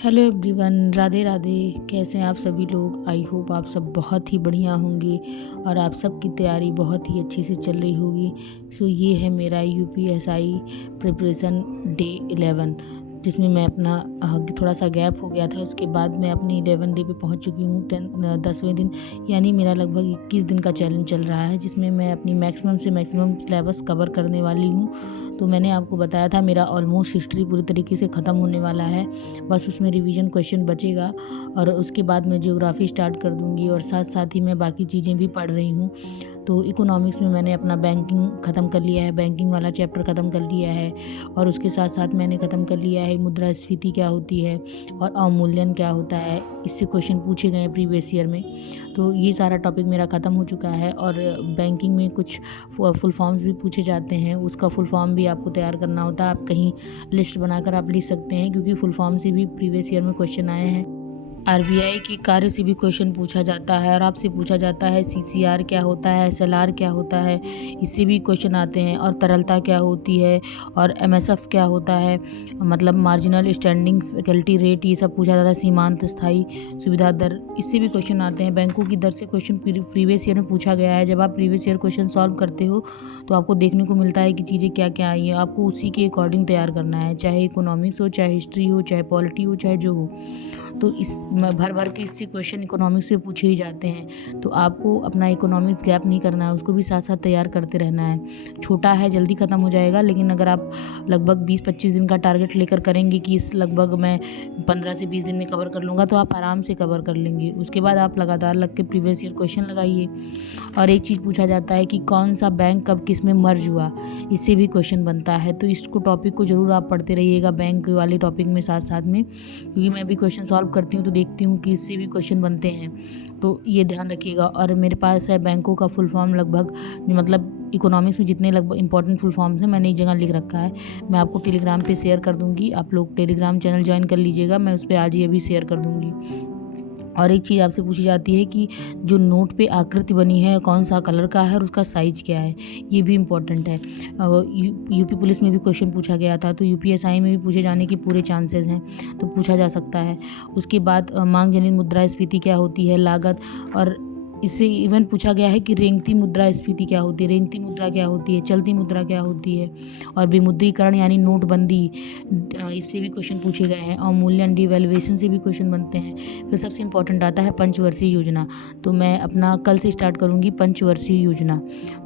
Hello everyone, Radhe Radhe. कैसे हैं आप सभी लोग? आई होप आप सब बहुत ही बढ़िया होंगे और आप सब की तैयारी बहुत ही अच्छी से चल रही होगी। सो ये है मेरा यूपीएसआई प्रिपरेशन डे 11, जिसमें मैं अपना थोड़ा सा गैप हो गया था। उसके बाद मैं अपनी 11 डे पे पहुंच चुकी हूँ, 10वें दिन। यानी मेरा लगभग 21 दिन का चैलेंज चल रहा है, जिसमें मैं अपनी मैक्सिमम से मैक्सिमम सिलेबस कवर करने वाली हूँ। तो मैंने आपको बताया था मेरा ऑलमोस्ट हिस्ट्री पूरी तरीके से ख़त्म होने वाला है, बस उसमें रिवीजन क्वेश्चन बचेगा और उसके बाद मैं ज्योग्राफी स्टार्ट कर दूंगी और साथ साथ ही मैं बाकी चीज़ें भी पढ़ रही हूँ। तो इकोनॉमिक्स में मैंने अपना बैंकिंग ख़त्म कर लिया है, बैंकिंग वाला चैप्टर ख़त्म कर लिया है और उसके साथ साथ मैंने ख़त्म कर लिया है मुद्रास्फीति क्या होती है और अवमूल्यन क्या होता है। इससे क्वेश्चन पूछे गए हैं प्रीवियस ईयर में। तो ये सारा टॉपिक मेरा ख़त्म हो चुका है और बैंकिंग में कुछ फुल फॉर्म्स भी पूछे जाते हैं, उसका फुल फॉर्म भी आपको तैयार करना होता है। आप कहीं लिस्ट बनाकर आप लिख सकते हैं, क्योंकि फुल फॉर्म से भी प्रीवियस ईयर में क्वेश्चन आए हैं। आरबीआई की कार्य से भी क्वेश्चन पूछा जाता है और आपसे पूछा जाता है सीसीआर क्या होता है, एसएलआर क्या होता है, इससे भी क्वेश्चन आते हैं। और तरलता क्या होती है और एमएसएफ क्या होता है, मतलब मार्जिनल स्टैंडिंग फैकल्टी रेट, ये सब पूछा जाता है। सीमांत स्थायी सुविधा दर, इससे भी क्वेश्चन आते हैं। बैंकों की दर से क्वेश्चन प्रीवियस ईयर में पूछा गया है। जब आप प्रीवियस ईयर क्वेश्चन सॉल्व करते हो तो आपको देखने को मिलता है कि चीज़ें क्या क्या आई हैं। आपको उसी के अकॉर्डिंग तैयार करना है, चाहे इकोनॉमिक्स हो, चाहे हिस्ट्री हो, चाहे पॉलिटी हो, चाहे जो हो। तो इस भर भर के इससे क्वेश्चन इकोनॉमिक्स से पूछे ही जाते हैं। तो आपको अपना इकोनॉमिक्स गैप नहीं करना है, उसको भी साथ साथ तैयार करते रहना है। छोटा है, जल्दी ख़त्म हो जाएगा, लेकिन अगर आप लगभग 20-25 दिन का टारगेट लेकर करेंगे कि इस लगभग मैं 15 से 20 दिन में कवर कर लूँगा, तो आप आराम से कवर कर लेंगे। उसके बाद आप लगातार लग के प्रीवियस ईयर क्वेश्चन लगाइए। और एक चीज़ पूछा जाता है कि कौन सा बैंक कब किस में मर्ज हुआ, इससे भी क्वेश्चन बनता है। तो इसको टॉपिक को ज़रूर आप पढ़ते रहिएगा बैंक वाले टॉपिक में साथ साथ में, क्योंकि मैं भी क्वेश्चन सॉल्व करती हूँ तो देखती हूँ कि इससे भी क्वेश्चन बनते हैं। तो ये ध्यान रखिएगा। और मेरे पास है बैंकों का फुल फॉर्म लगभग, मतलब इकोनॉमिक्स में जितने लगभग इंपॉर्टेंट फुल फॉर्म्स हैं मैंने एक जगह लिख रखा है। मैं आपको टेलीग्राम पे शेयर कर दूँगी, आप लोग टेलीग्राम चैनल ज्वाइन कर लीजिएगा, मैं उस पर आज ही अभी शेयर कर दूँगी। और एक चीज़ आपसे पूछी जाती है कि जो नोट पे आकृति बनी है कौन सा कलर का है और उसका साइज क्या है, ये भी इम्पोर्टेंट है। यूपी पुलिस में भी क्वेश्चन पूछा गया था, तो यूपीएसआई में भी पूछे जाने के पूरे चांसेस हैं, तो पूछा जा सकता है। उसके बाद मांग जनित मुद्रास्फीति क्या होती है, लागत, और इससे इवन पूछा गया है कि रेंगती मुद्रास्फीति क्या होती है, रेंगती मुद्रा क्या होती है, चलती मुद्रा क्या होती है, और विमुद्रीकरण यानी नोटबंदी, इससे भी क्वेश्चन पूछे गए हैं। और मूल्यन डिवैल्यूएशन से भी क्वेश्चन बनते हैं। फिर सबसे इंपॉर्टेंट आता है पंचवर्षीय योजना। तो मैं अपना कल से स्टार्ट करूँगी पंचवर्षीय योजना।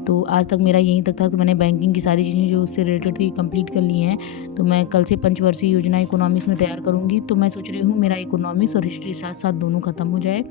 तो आज तक मेरा यहीं तक था, तो मैंने बैंकिंग की सारी चीज़ें जो उससे रिलेटेड थी कंप्लीट कर ली हैं। तो मैं कल से पंचवर्षीय योजना इकोनॉमिक्स में तैयार करूँगी। तो मैं सोच रही हूँ मेरा इकोनॉमिक्स और हिस्ट्री साथ साथ दोनों खत्म हो जाए।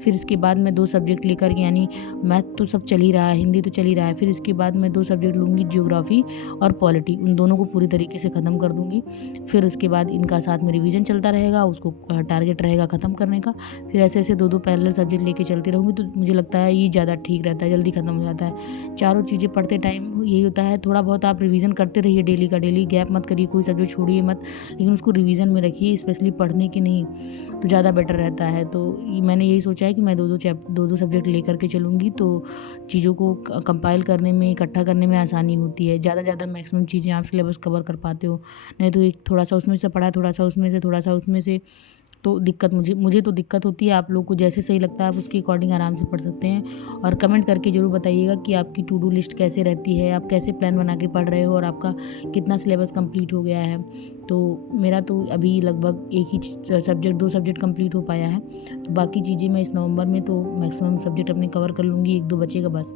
फिर इसके बाद मैं 2 सब्जेक्ट लेकर, यानी मैथ तो सब चल ही रहा है, हिंदी तो चल ही रहा है, फिर इसके बाद मैं 2 सब्जेक्ट लूँगी, ज्योग्राफी और पॉलिटी। उन दोनों को पूरी तरीके से ख़त्म कर दूँगी। फिर उसके बाद इनका साथ में रिवीजन चलता रहेगा, उसको टारगेट रहेगा ख़त्म करने का। फिर ऐसे ऐसे 2-2 पैरेलल सब्जेक्ट लेके चलती रहूँगी। तो मुझे लगता है ये ज़्यादा ठीक रहता है, जल्दी ख़त्म हो जाता है। चारों चीज़ें पढ़ते टाइम यही होता है, थोड़ा बहुत आप रिवीजन करते रहिए, डेली का डेली, गैप मत करिए, कोई सब्जेक्ट छोड़िए मत, लेकिन उसको रिवीजन में रखिए, स्पेशली पढ़ने की नहीं, तो ज़्यादा बेटर रहता है। तो मैंने यही सोचा है कि मैं 2-2 सब्जेक्ट लेकर के चलूँगी, तो चीज़ों को कंपाइल करने में, इकट्ठा करने में आसानी होती है। ज़्यादा मैक्सिमम चीज़ें आप सिलेबस कवर कर पाते हो। नहीं तो एक थोड़ा सा उसमें से पढ़ा, थोड़ा सा उसमें से, तो दिक्कत मुझे तो दिक्कत होती है। आप लोग को जैसे सही लगता है आप उसके अकॉर्डिंग आराम से पढ़ सकते हैं। और कमेंट करके ज़रूर बताइएगा कि आपकी टू डू लिस्ट कैसे रहती है, आप कैसे प्लान बना के पढ़ रहे हो और आपका कितना सिलेबस कंप्लीट हो गया है। तो मेरा तो अभी लगभग एक ही सब्जेक्ट, 2 सब्जेक्ट कंप्लीट हो पाया है। तो बाकी चीज़ें मैं इस नवंबर में तो मैक्सिमम सब्जेक्ट अपने कवर कर लूँगी, 1-2 बचेगा बस।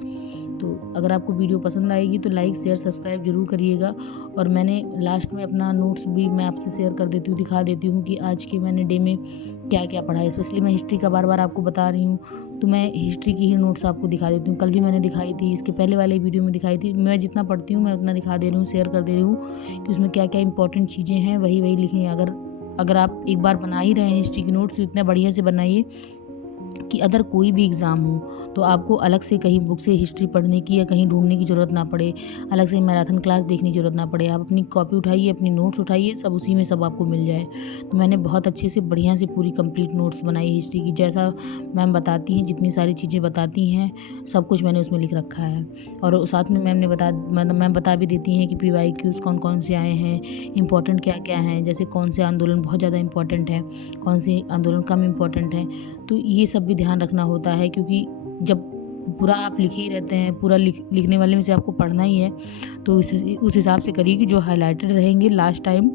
तो अगर आपको वीडियो पसंद आएगी तो लाइक शेयर सब्सक्राइब जरूर करिएगा। और मैंने लास्ट में अपना नोट्स भी मैं आपसे शेयर कर देती हूँ, दिखा देती हूँ कि आज के मैंने डे में क्या क्या पढ़ा है। स्पेशली मैं हिस्ट्री का बार बार आपको बता रही हूँ, तो मैं हिस्ट्री की ही नोट्स आपको दिखा देती हूँ। कल भी मैंने दिखाई थी, इसके पहले वाले वीडियो में दिखाई थी। मैं जितना पढ़ती हूँ मैं उतना दिखा दे रही हूँ, शेयर कर दे रही हूँ कि उसमें क्या क्या इंपॉर्टेंट चीज़ें हैं, वही लिखें। अगर आप एक बार बना ही रहे हैं हिस्ट्री की नोट्स, तो इतना बढ़िया से बनाइए कि अदर कोई भी एग्ज़ाम हो तो आपको अलग से कहीं बुक से हिस्ट्री पढ़ने की या कहीं ढूँढने की ज़रूरत ना पड़े, अलग से मैराथन क्लास देखने की ज़रूरत ना पड़े। आप अपनी कॉपी उठाइए, अपनी नोट्स उठाइए, सब उसी में सब आपको मिल जाए। तो मैंने बहुत अच्छे से बढ़िया से पूरी कंप्लीट नोट्स बनाई हिस्ट्री की, जैसा मैम बताती हैं, जितनी सारी चीज़ें बताती हैं, सब कुछ मैंने उसमें लिख रखा है। और साथ में मैम बता भी देती हैं कि PYQs कौन-कौन से आए हैं, इम्पोर्टेंट क्या-क्या हैं, जैसे कौन से आंदोलन बहुत ज़्यादा इम्पोर्टेंट है, कौन से आंदोलन कम इम्पोर्टेंट हैं। तो ये सब भी ध्यान रखना होता है, क्योंकि जब पूरा आप लिखे ही रहते हैं, पूरा लिखने वाले में से आपको पढ़ना ही है, तो उस हिसाब से करिए कि जो हाइलाइटेड रहेंगे लास्ट टाइम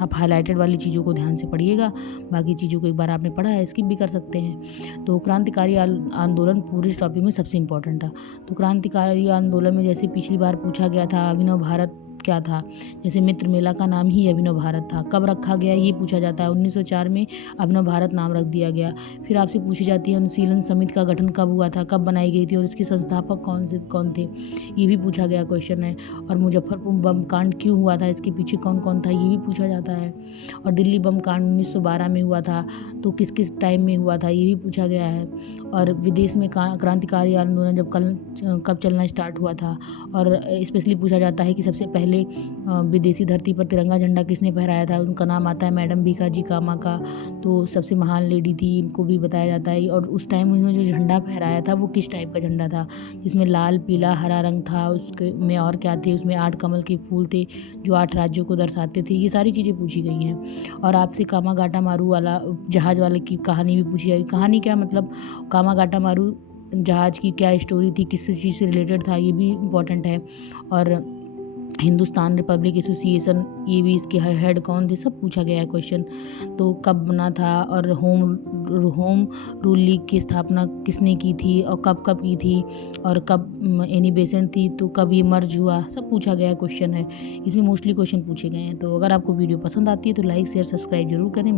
आप हाइलाइटेड वाली चीज़ों को ध्यान से पढ़िएगा। बाकी चीज़ों को एक बार आपने पढ़ा है स्किप भी कर सकते हैं। तो क्रांतिकारी आंदोलन पूरे इस टॉपिक में सबसे इम्पोर्टेंट था। तो क्रांतिकारी आंदोलन में जैसे पिछली बार पूछा गया था अभिनव भारत क्या था, जैसे मित्र मेला का नाम ही अभिनव भारत था। कब रखा गया ये पूछा जाता है, 1904 में अभिनव भारत नाम रख दिया गया। फिर आपसे पूछी जाती है अनुशीलन समिति का गठन कब हुआ था, कब बनाई गई थी और इसके संस्थापक कौन थे, ये भी पूछा गया क्वेश्चन है। और मुजफ्फरपुर बम कांड क्यों हुआ था, इसके पीछे कौन कौन था, ये भी पूछा जाता है। और दिल्ली बम कांड 1912 में हुआ था, तो किस किस टाइम में हुआ था, ये भी पूछा गया है। और विदेश में क्रांतिकारी आंदोलन कब चलना स्टार्ट हुआ था। और स्पेशली पूछा जाता है कि सबसे पहले विदेशी धरती पर तिरंगा झंडा किसने फहराया था, उनका नाम आता है मैडम भीखाजी कामा का। तो सबसे महान लेडी थी, इनको भी बताया जाता है। और उस टाइम उन्होंने जो झंडा फहराया था वो किस टाइप का झंडा था, जिसमें लाल पीला हरा रंग था, उसके में और क्या थे, उसमें 8 कमल के फूल थे जो 8 राज्यों को दर्शाते थे। ये सारी चीज़ें पूछी गई हैं। और आपसे कामागाटा मारू वाला जहाज़ वाले की कहानी भी पूछी जाएगी। कहानी क्या मतलब, कामागाटा मारू जहाज़ की क्या स्टोरी थी, किस चीज़ से रिलेटेड था, ये भी इम्पोर्टेंट है। और हिंदुस्तान रिपब्लिक एसोसिएशन, ये भी इसके हेड कौन थे, सब पूछा गया है क्वेश्चन। तो कब बना था, और होम रूल लीग की स्थापना किसने की थी और कब कब की थी, और कब एनी बेसेंट थी, तो कब ये मर्ज हुआ, सब पूछा गया क्वेश्चन है। इसमें मोस्टली क्वेश्चन पूछे गए हैं। तो अगर आपको वीडियो पसंद आती है तो लाइक शेयर सब्सक्राइब जरूर करें।